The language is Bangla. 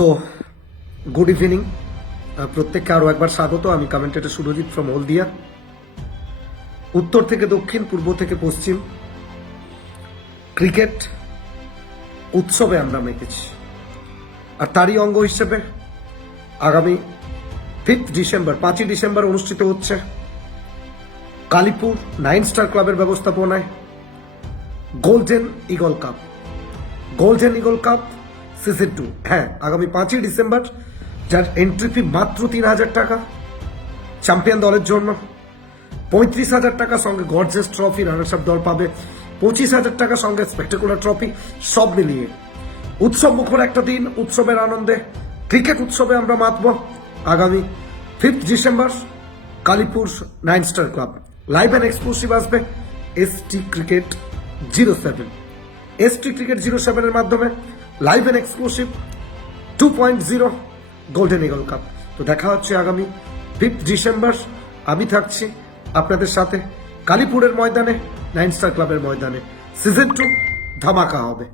সো গুড ইভিনিং প্রত্যেককে আরও একবার স্বাগত। আমি কমেন্টেটর সুরজিৎ ফ্রম হলদিয়া। উত্তর থেকে দক্ষিণ, পূর্ব থেকে পশ্চিম, ক্রিকেট উৎসবে আমরা মেতেছি। আর তারই অঙ্গ হিসেবে আগামী 5ই ডিসেম্বর অনুষ্ঠিত হচ্ছে কালীপুর 9 স্টার ক্লাবের ব্যবস্থাপনায় golden eagle cup. Golden eagle cup season 2। হ্যাঁ, আগামী 5ই ডিসেম্বর, যার এন্ট্রি ফি মাত্র 3,000 টাকা। চ্যাম্পিয়ন দলের জন্য 35,000 টাকা, সঙ্গে গর্জেস ট্রফি। রানার্স আপ দল পাবে 25,000 টাকা, সঙ্গে স্পেকটাকুলার ট্রফি। সব মিলিয়ে উৎসব মুখর একটা দিন। উৎসবের আনন্দে ক্রিকেট উৎসবে আমরা মাতব আগামী 5 December Kalipur 9 star club. Live and exclusive আসবে ST ক্রিকেট 07। ST ক্রিকেট 07 এর মাধ্যমে live and exclusive 2.0 golden eagle cup. তো দেখা হচ্ছে আগামী 5 ডিসেম্বর। আমি থাকছি আপনাদের সাথে কালীপুরের ময়দানে, 9 স্টার ক্লাবের ময়দানে। সিজন 2 ধামাকা হবে।